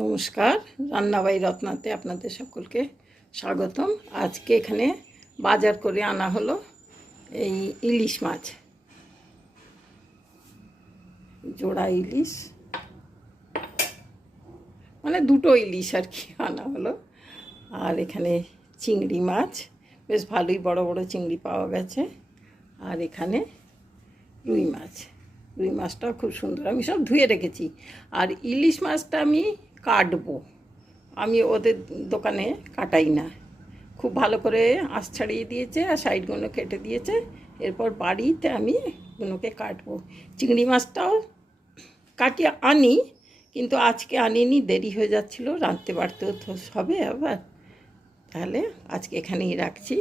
নমস্কার, রান্নাবাই রত্নাতে আপনাদের সকলকে স্বাগতম। আজকে এখানে বাজার করে আনা হলো এই ইলিশ মাছ, জোড়া ইলিশ, মানে দুটো ইলিশ আর কি আনা হলো। আর এখানে চিংড়ি মাছ, বেশ ভালোই বড় বড় চিংড়ি পাওয়া গেছে। আর এখানে রুই মাছ, রুই মাছটাও খুব সুন্দর, আমি সব ধুয়ে রেখেছি। আর ইলিশ মাছটা আমি কাটবো, আমি ওদের দোকানে কাটাই না, খুব ভালো করে আঁশ ছাড়িয়ে দিয়েছে আর সাইডগুলো কেটে দিয়েছে। এরপর বাড়িতে আমি গুলোকে কাটবো। চিংড়ি মাছটাও কাটিয়ে আনি, কিন্তু আজকে আনিনি, দেরি হয়ে যাচ্ছিলো, রাঁধতে বাড়তেও তো হবে আবার। তাহলে আজকে এখানেই রাখছি।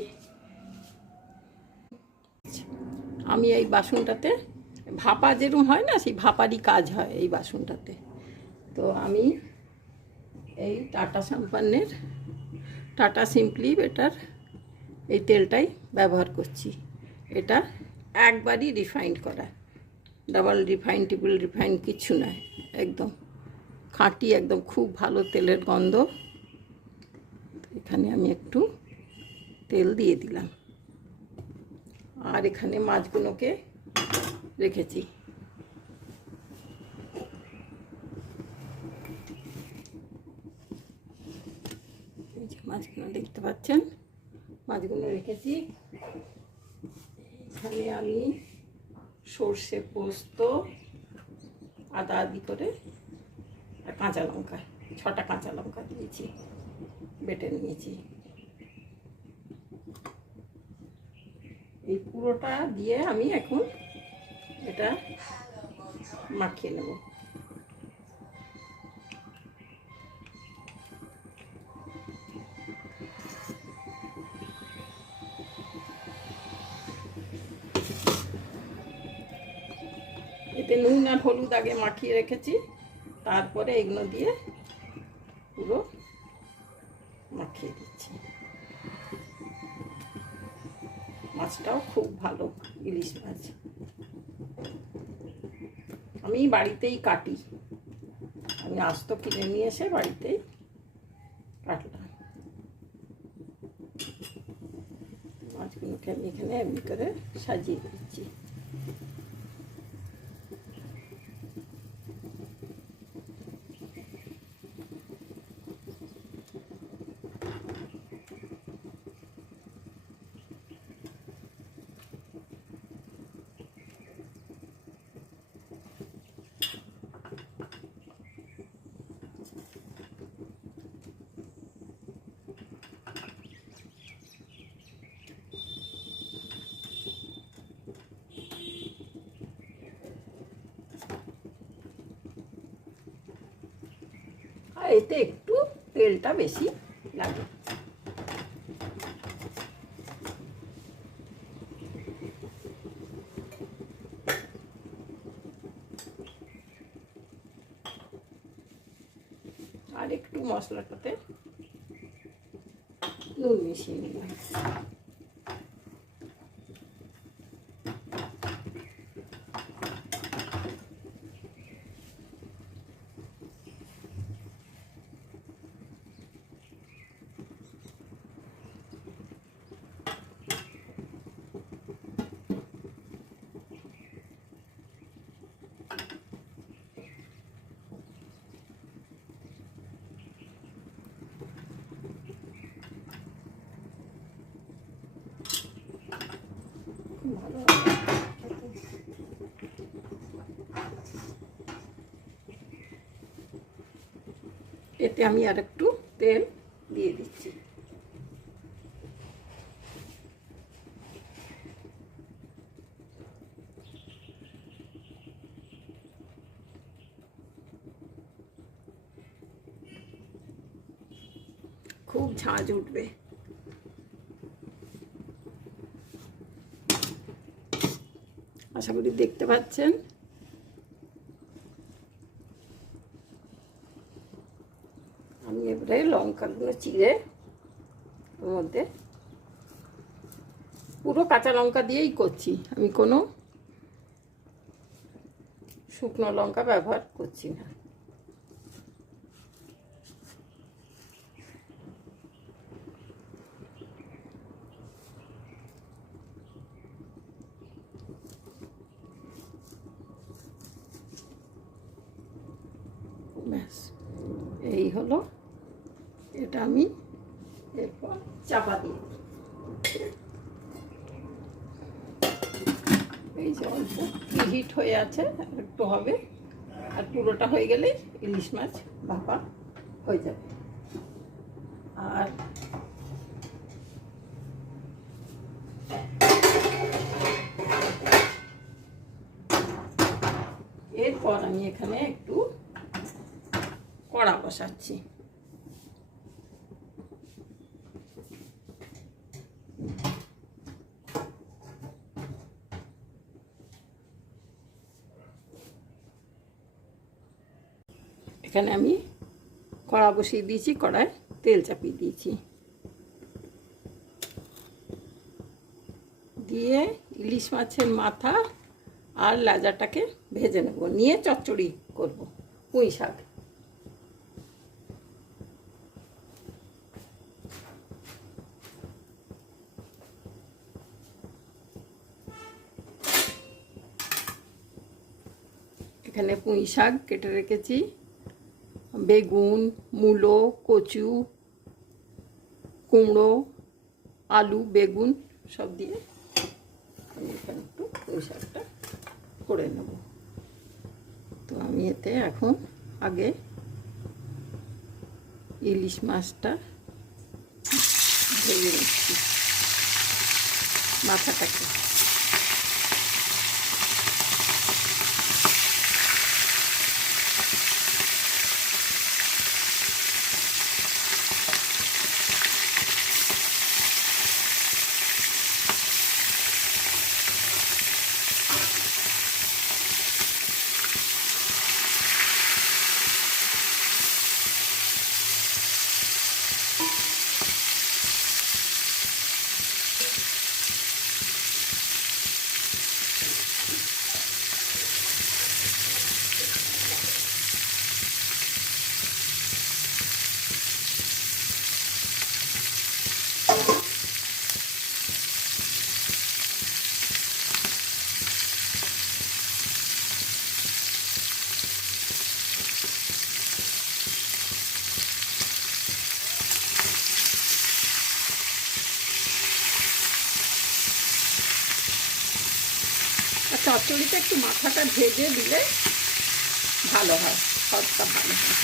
আমি এই বাসনটাতে ভাপা যেরকম হয় না, সেই ভাপারই কাজ হয় এই বাসনটাতে। তো আমি এই টাটা সম্পন্নের টাটা সিম্পলি বেটার এই তেলটাই ব্যবহার করছি। এটা একবারই রিফাইন্ড করা, ডাবল রিফাইন ট্রিপল রিফাইন কিচ্ছু নয়, একদম খাঁটি, একদম খুব ভালো তেলের গন্ধ। এখানে আমি একটু তেল দিয়ে দিলাম। আর এখানে মাছগুলোকে রেখেছি। এই যে মাছগুলো দেখতে পাচ্ছেন, মাছগুলো রেখেছি। এখানে আমি সর্ষে পোস্ত, আদা আদি করে আর কাঁচা লঙ্কা, 6টা কাঁচা লঙ্কা দিয়েছি, বেটে নিয়েছি। এই পুরোটা দিয়ে আমি এখন এটা মাখিয়ে নেব। এতে নুন আর হলুদ আগে মাখিয়ে রেখেছি, তারপরে এগুলো দিয়ে পুরো মাখিয়ে দিচ্ছি। মাছটাও খুব ভালো ইলিশ মাছ, আমি বাড়িতেই কাটি, আমি আস্ত কিনে নিয়ে এসে বাড়িতেই কাটলাম। মাছগুলোকে আমি এখানে এমনি করে সাজিয়ে দিচ্ছি। আর এতে একটু তেলটা বেশি লাগে। আর একটু মশলাটাতে নুন মিশিয়ে নিলাম। এতে আমি আর একটু তেল দিয়ে দিচ্ছি। খুব ঝাঁঝ উঠবে। আশা করি দেখতে পাচ্ছেন। আমি এবারে লঙ্কাগুলো চিড়ে ওর মধ্যে, পুরো কাঁচা লঙ্কা দিয়েই করছি, আমি কোনো শুকনো লঙ্কা ব্যবহার করছি না। হলো, এটা আমি এরপর চাপা দিয়ে দিই। এই যে অল্প হিট হয়ে আছে, একটু হবে, আর পুরোটা হয়ে গেলে ইলিশ মাছ ভাপা হয়ে যাবে। আর এরপর আমি এখানে একটু কড়া বসাচ্ছি। এখানে আমি কড়া বসিয়ে দিয়েছি, কড়ায় তেল চাপিয়ে দিয়েছি, দিয়ে ইলিশ মাছের মাথা আর লাজাটাকে ভেজে নেব, নিয়ে চচ্চড়ি করব পুঁই শাক। এখানে পুঁই শাক কেটে রেখেছি, বেগুন, মূলো, কচু, কুমড়ো, আলু, বেগুন সব দিয়ে আমি এখানে একটু পুঁই শাকটা করে নেব। তো আমি এতে এখন আগে ইলিশ মাছটা ভেজে নিচ্ছি, মাথাটাকে। চচ্চড়িতে একটু মাথাটা ভেজে দিলে ভালো হয়, স্বাদটা ভালো হয়।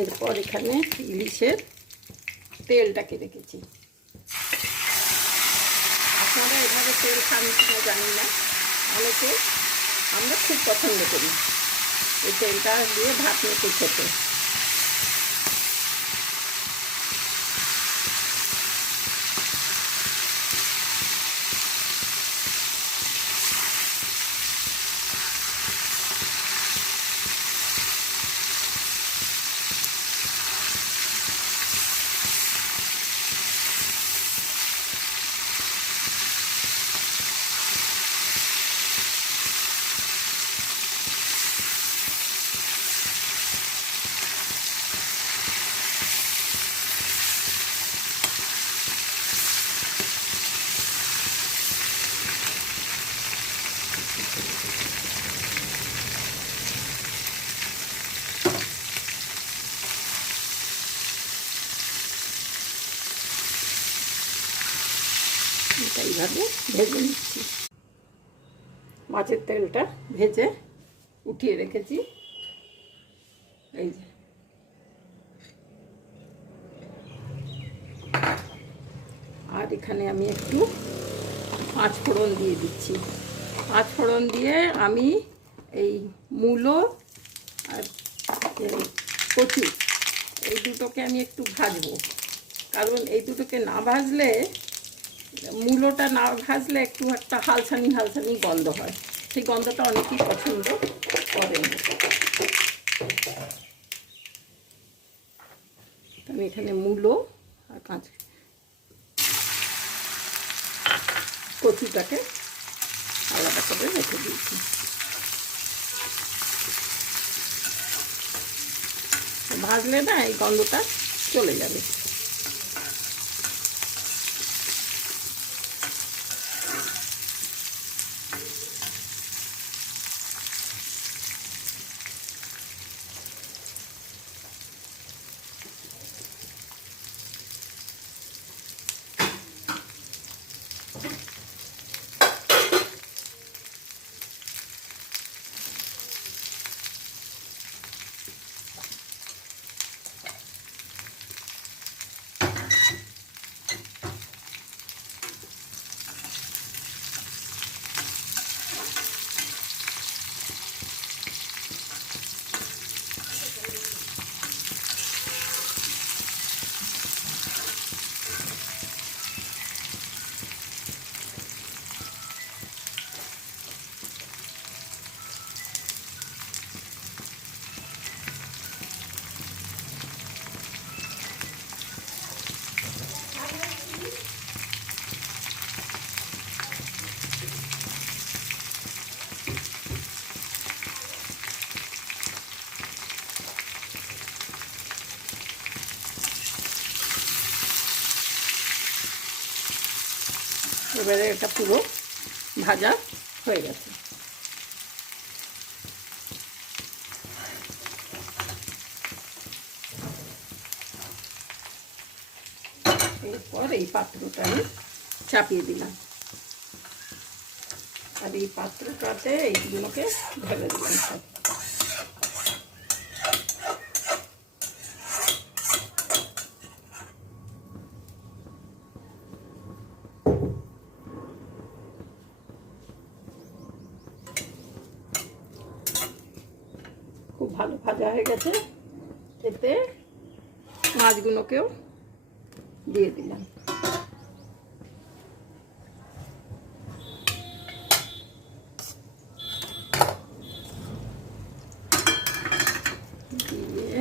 এরপর এখানে ইলিশের তেলটাকে রেখেছি। আপনারা এভাবে তেল খান কিনা জানি না, অনেকে, আমরা খুব পছন্দ করি এই তেলটা দিয়ে ভাত মেখে খেতে। এইভাবে ভেজে নিচ্ছি। মাছের তেলটা ভেজে উঠিয়ে রেখেছি, এই যে। আর এখানে আমি একটু পাঁচ ফোড়ন দিয়ে দিচ্ছি। পাঁচ ফোড়ন দিয়ে আমি এই মূলো আর কচু এই দুটোকে আমি একটু ভাজবো, কারণ এই দুটোকে না ভাজলে, মূলোটা না ভাজলে একটু একটা হালসানি হালসানি গন্ধ হয়, সেই গন্ধটা অনেকেই পছন্দ করেন। আমি এখানে মূলো আর কচুটাকে আলাদা করে রেখে দিয়েছি। ভাজলে না এই গন্ধটা চলে যাবে। এবারে এটা পুরো ভাজা হয়ে গেছে। এরপর এই পাত্রটা আমি চাপিয়ে দিলাম, আর এই পাত্রটাতে এইগুলোকে ঢেলে দিলাম সব। খুব ভালো ভাজা হয়ে গেছে, এতে মাছগুলোকেও দিয়ে দিলাম। দিয়ে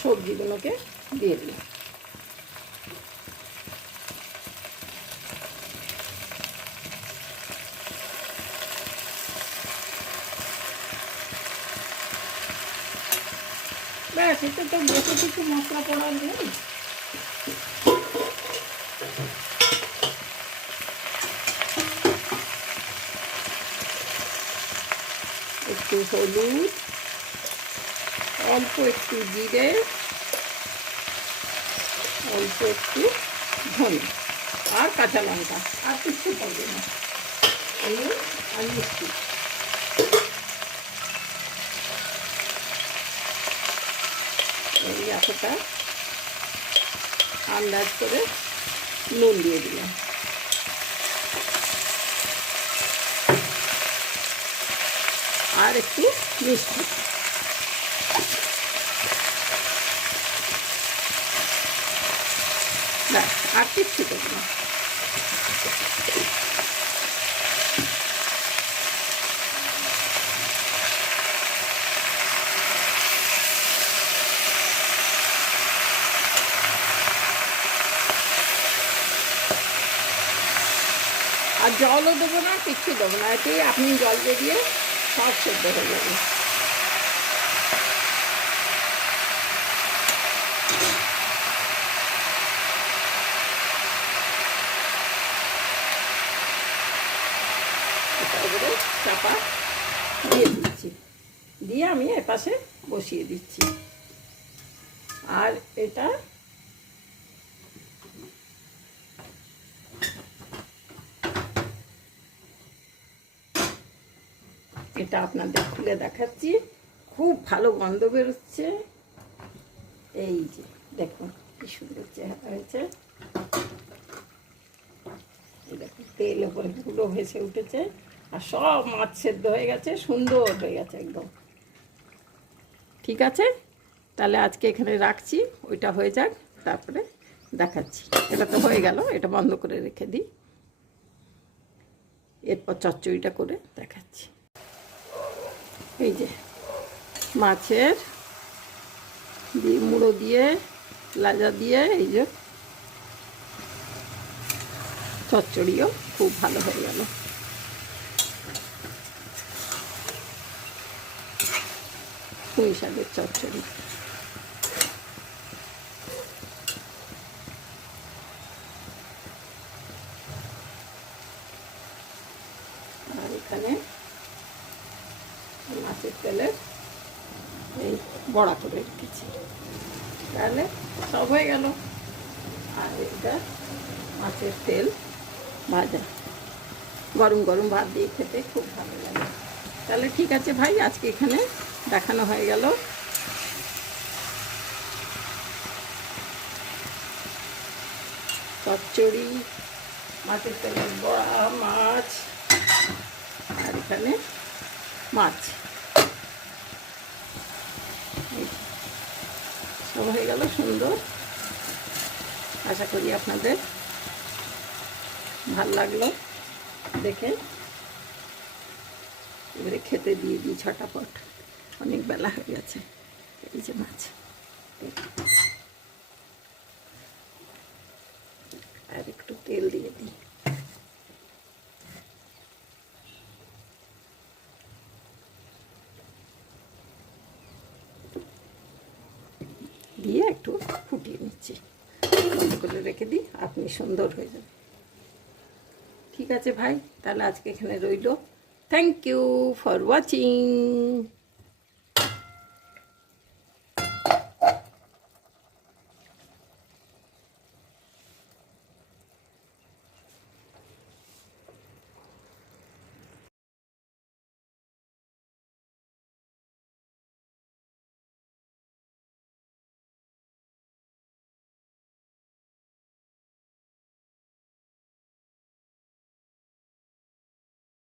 সবজিগুলোকে দিয়ে দিলাম। ব্যাস, এতে তো বেশি কিছু মশলা পড়ার নেই। একটু হলুদ, অল্প একটু জিরে, অল্প একটু ধনে আর কাঁচা লঙ্কা, আর কিছু করবে না। এই আর মিষ্টি। এই এতটা আন্দাজ করে নুন দিয়ে দিলাম। আর একটু মিষ্টি। ব্যাস, আর কিচ্ছু করবো না। আর জলও দেবো না, কিচ্ছু দেবো না, এতেই আপনি জল দিয়ে সব সেদ্ধ হয়ে যাবে। পাশে বসিয়ে দিচ্ছি। আর এটা আপনাদের খুলে দেখাচ্ছি, খুব ভালো গন্ধ বেরোচ্ছে। এই যে দেখুন কি সুন্দর চেহারা হয়েছে, দেখুন তেল ওপরে পুরো ভেসে উঠেছে, আর সব মাছ সেদ্ধ হয়ে গেছে, সুন্দর হয়ে গেছে একদম। ঠিক আছে, তাহলে আজকে এখানে রাখছি, ওইটা হয়ে যাক, তারপরে দেখাচ্ছি। এটা তো হয়ে গেল, এটা বন্ধ করে রেখে দিই, এরপর চচ্চড়িটা করে দেখাচ্ছি। এই যে মাছের মুড়ো দিয়ে লাজা দিয়ে এই যে চচ্চড়িও খুব ভালো হয়ে গেল। পুঁই শাকের চচ্চড়ি। আর এখানে মাছের তেলে এই বড়া করে রেখেছি, তাহলে সব হয়ে গেল। আর এটা মাছের তেল ভাজা, গরম গরম ভাত দিয়ে খেতে খুব ভালো লাগে। তাহলে ঠিক আছে ভাই, আজকে এখানে দেখানো হয়ে গেল। চচ্চড়ি, মাছের তেলের বড়া, মাছ, আর এখানে মাছ, সব হয়ে গেল সুন্দর। আশা করি আপনাদের ভাল লাগলো দেখে। এবারে খেতে দিয়ে দিই ঝটাপট, অনেক বেলা হয়ে গেছে। এই যে মাছ, আর একটু তেল দিয়ে দিই। দিয়ে একটু ফুটিয়ে নিচ্ছি, বন্ধ করে রেখে দিই, আপনি সুন্দর হয়ে যাবে। ঠিক আছে ভাই, তাহলে আজকে এখানে রইল। Thank you for watching.